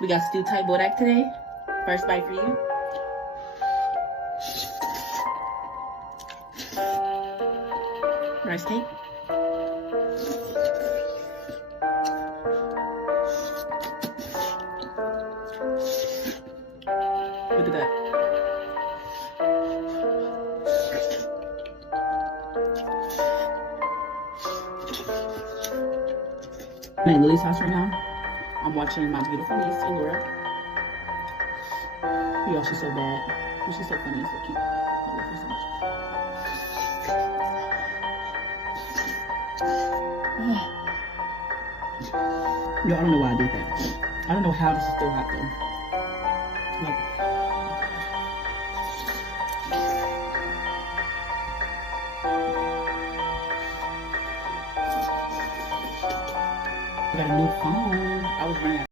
We got stew Thai bodak today. First bite for you. Rice cake. Look at that. I'm at Lily's house right now. I'm watching my beautiful niece, Elora. Yo, she's so bad. But she's so funny and so cute. I love her so much. Yo, I don't know why I did that. I don't know how this is still hot though. Like, I got a new phone. I was running out.